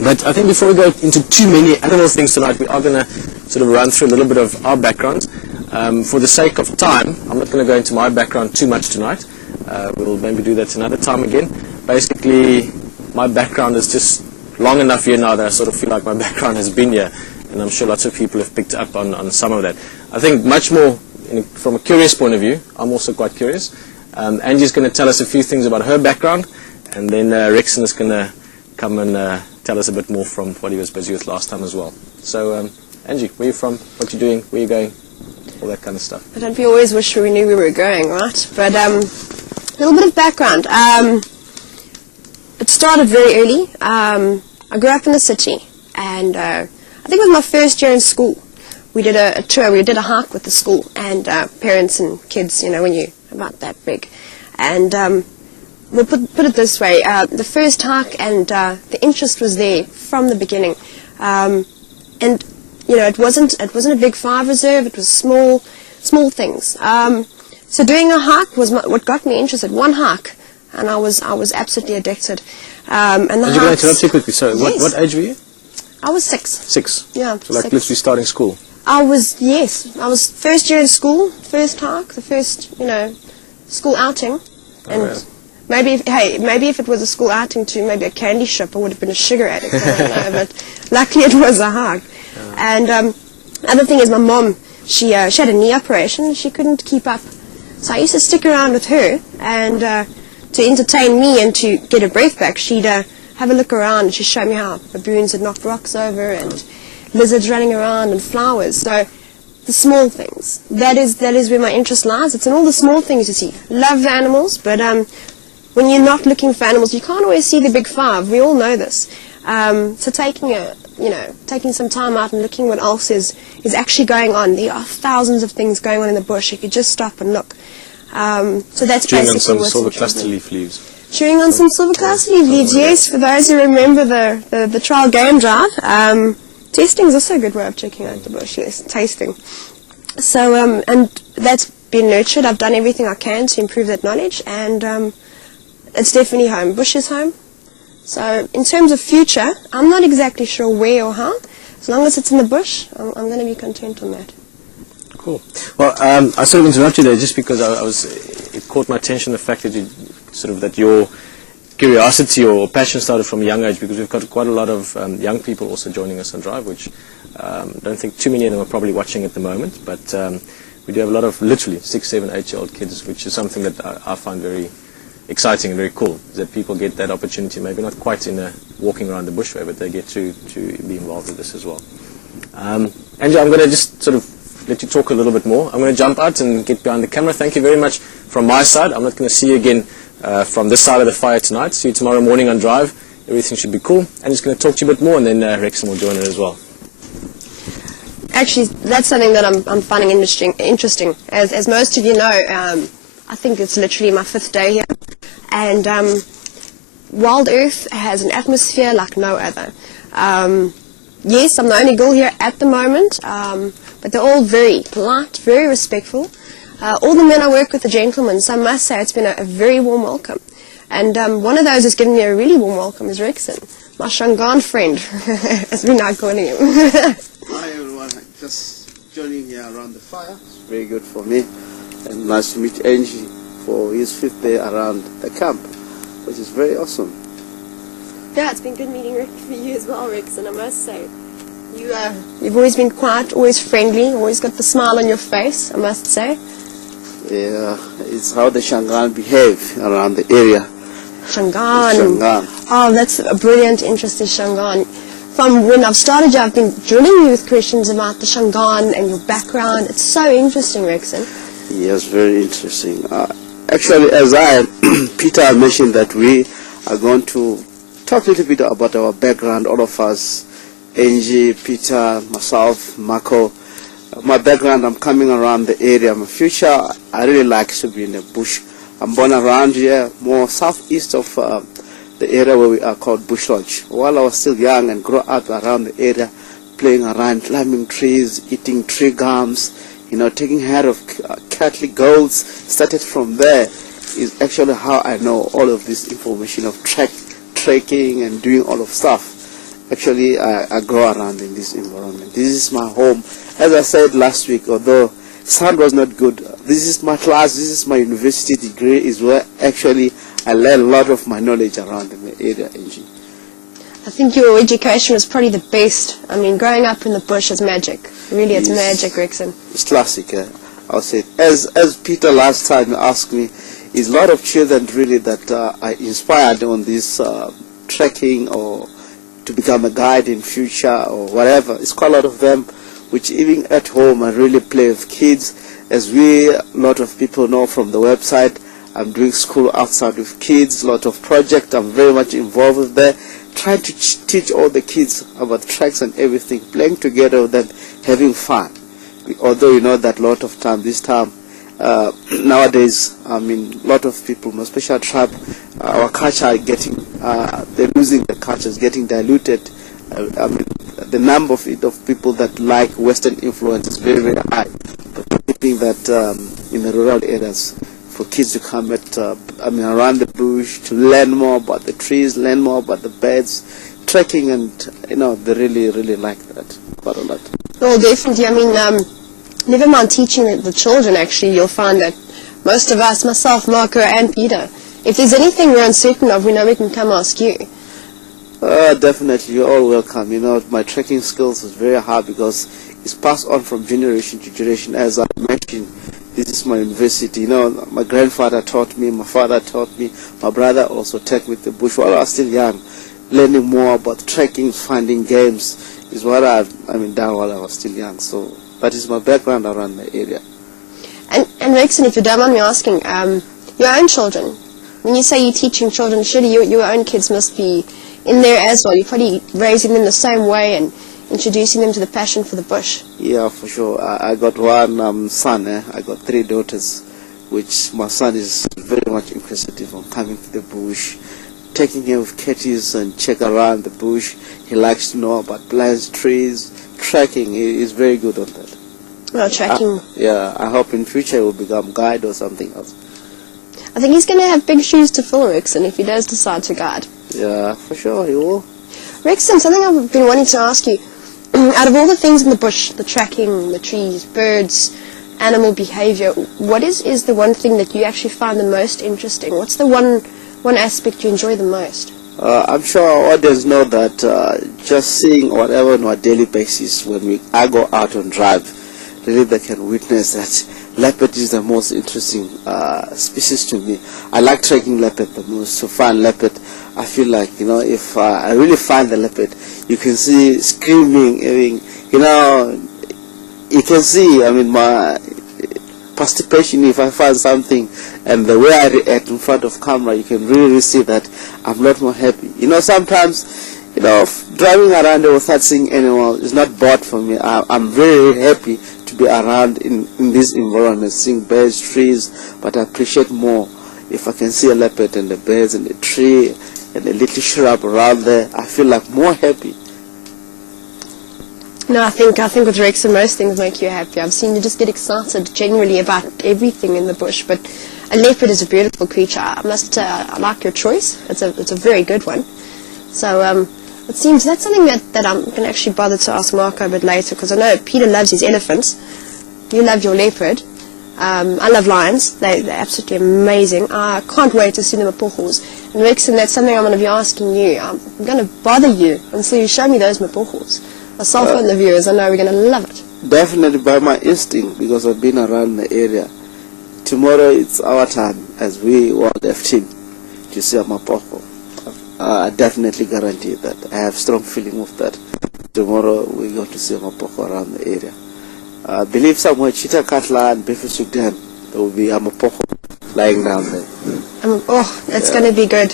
But I think before we go into too many animal things tonight, we are going to sort of run through a little bit of our background. For the sake of time, I'm not going to go into my background too much tonight. We'll maybe do that another time again. Basically, my background is just long enough here now that I sort of feel like my background has been here, and I'm sure lots of people have picked up on some of that. I think much more from a curious point of view. I'm also quite curious. Angie's going to tell us a few things about her background, and then Rexon is going to come and tell us a bit more from what he was busy with last time as well. So, Angie, where are you from? What are you doing? Where are you going? All that kind of stuff. Don't we always wish we knew where we were going, right? But a little bit of background. It started very early. I grew up in the city, and I think it was my first year in school. We did a tour. We did a hike with the school, and parents and kids, you know, when you're about that big. And we'll put it this way, the first hike and the interest was there from the beginning. And, you know, it wasn't a big 5 reserve, it was small things. So doing a hike was what got me interested, one hike, and I was absolutely addicted. And you're going to interrupt you quickly, so yes. What age were you? I was 6. 6? Yeah, so like 6. literally starting school? I was first year in school, first hike, the first, you know, school outing. And yeah. maybe if it was a school outing to maybe a candy shop, I would have been a sugar addict. I don't know, but luckily it was a hike. Yeah. And other thing is my mom, she had a knee operation. She couldn't keep up. So I used to stick around with her, and to entertain me and to get her breath back, she'd have a look around and she'd show me how baboons had knocked rocks over and lizards running around and flowers. So the small things, that is where my interest lies. It's in all the small things you see. Love the animals, but when you're not looking for animals, you can't always see the big 5. We all know this. So taking some time out and looking what else is actually going on. There are thousands of things going on in the bush if you just stop and look. So that's chewing basically on some what's silver cluster leaf leaves. Chewing on some silver cluster leaf leaves, yes. For those who remember the trial game drive, testing is also a good way of checking out the bush. Yes, tasting. So and that's been nurtured. I've done everything I can to improve that knowledge, and it's definitely home. Bush is home. So in terms of future, I'm not exactly sure where or how. As long as it's in the bush, I'm going to be content on that. Cool. Well, I sort of interrupted you there just because it caught my attention the fact that your curiosity or passion started from a young age, because we've got quite a lot of young people also joining us on Drive, which I don't think too many of them are probably watching at the moment, but we do have a lot of literally 6, 7, 8-year-old kids, which is something that I find very exciting and very cool, that people get that opportunity, maybe not quite in a walking around the bush way, but they get to be involved with this as well. Angela, I'm going to just sort of let you talk a little bit more. I'm going to jump out and get behind the camera. Thank you very much from my side. I'm not going to see you again from this side of the fire tonight. See you tomorrow morning on Drive. Everything should be cool. I'm just going to talk to you a bit more, and then Rexon will join her as well. Actually, that's something that I'm finding interesting. As most of you know, I think it's literally my 5th day here. And WildEarth has an atmosphere like no other. Yes, I'm the only girl here at the moment, but they're all very polite, very respectful. All the men I work with are gentlemen, so I must say it's been a very warm welcome. And one of those who's given me a really warm welcome is Rexon, my Shangaan friend, as we're now calling him. Hi everyone, just joining here around the fire. It's very good for me. And nice to meet Angie for his 5th day around the camp, which is very awesome. Yeah, it's been good meeting for you as well, Rexon, I must say. You've always been quiet, always friendly, always got the smile on your face, I must say. Yeah, it's how the Shangaan behave around the area. Shangaan. Oh, that's a brilliant, interesting Shangaan. From when I've started you, I've been drilling you with questions about the Shangaan and your background. It's so interesting, Rexon. Yes, very interesting. Actually, as Peter mentioned that we are going to talk a little bit about our background, all of us, Angie, Peter, myself, Marco. My background, I'm coming around the area. My future, I really like to be in the bush. I'm born around here, more southeast of the area where we are called Bush Lodge. While I was still young and grew up around the area, playing around, climbing trees, eating tree gums, taking care of cattle, goats, started from there is actually how I know all of this information of trekking and doing all of stuff. actually I grow around in this environment. This is my home. As I said last week, although sound was not good, this is my class, this is my university degree, is where actually I learn a lot of my knowledge around in the area, Angie. I think your education was probably the best. I mean, growing up in the bush is magic. Really, it's magic, Rexon. It's classic, I'll say. As Peter last time asked me, is a lot of children really that are inspired on this trekking or to become a guide in future or whatever. It's quite a lot of them which even at home I really play with kids. As a lot of people know from the website, I'm doing school outside with kids, a lot of projects I'm very much involved with there, trying to teach all the kids about treks and everything, playing together with them, having fun. Although you know that a lot of time, this time, nowadays, I mean, a lot of people, especially tribe, our culture are getting, they're losing the culture, is getting diluted. I mean, the number of people that like Western influence is very, very high. But I think that in the rural areas, for kids to come around the bush, to learn more about the trees, learn more about the birds, trekking, and, they really, really like that quite a lot. Well, definitely. I mean, never mind teaching the children, actually, you'll find that most of us, myself, Marco, and Peter, if there's anything we're uncertain of, we know we can come ask you. Definitely, you're all welcome. My trekking skills is very hard because it's passed on from generation to generation. As I mentioned, this is my university. My grandfather taught me, my father taught me, my brother also took me to the bush while I was still young. Learning more about trekking, finding games is what I've done while I was still young. So that is my background around the area. And Rexon, if you don't mind me asking, your own children, when you say you're teaching children, surely your own kids must be in there as well. You're probably raising them the same way and introducing them to the passion for the bush. Yeah, for sure. I got one son. I got 3 daughters, which my son is very much inquisitive on coming to the bush, taking him with kitties and check around the bush. He likes to know about plants, trees, trekking. He is very good on that. Well, trekking. I hope in future he will become guide or something else. I think he's going to have big shoes to fill, Rexon, if he does decide to guide. Yeah, for sure he will. Rexon, something I've been wanting to ask you. Out of all the things in the bush, the trekking, the trees, birds, animal behavior, what is the one thing that you actually find the most interesting? What's the one aspect you enjoy the most? I'm sure our audience know that just seeing whatever on a daily basis when I go out and drive, really they can witness that leopard is the most interesting species to me. I like trekking leopard the most. To find leopard, I feel like, if I really find the leopard, you can see screaming, you can see, my participation if I find something, and the way I react in front of camera, you can really see that I'm a lot more happy. Sometimes, driving around without seeing anyone is not bored for me. I'm very happy to be around in this environment, seeing birds, trees, but I appreciate more if I can see a leopard and the birds and the tree and the little shrub around there. I feel like more happy. No, I think with Rexon, most things make you happy. I've seen you just get excited generally about everything in the bush, but a leopard is a beautiful creature. I I like your choice. It's a very good one. So it seems that's something that I'm going to actually bother to ask Marco a bit later, because I know Peter loves his elephants. You love your leopard. I love lions. They're absolutely amazing. I can't wait to see them at Mapochos. And Rexon, that's something I'm going to be asking you. I'm going to bother you until you show me those Mapochos. Myself and the viewers, I know we're going to love it. Definitely by my instinct, because I've been around the area. Tomorrow it's our time as we WildEarth team to see a Mapocho. I definitely guarantee that. I have strong feeling of that. Tomorrow we're going to see a Mapocho around the area. I believe somewhere Cheetah Katla and Befesuk Dam, there will be a Mapocho lying down there. That's going to be good.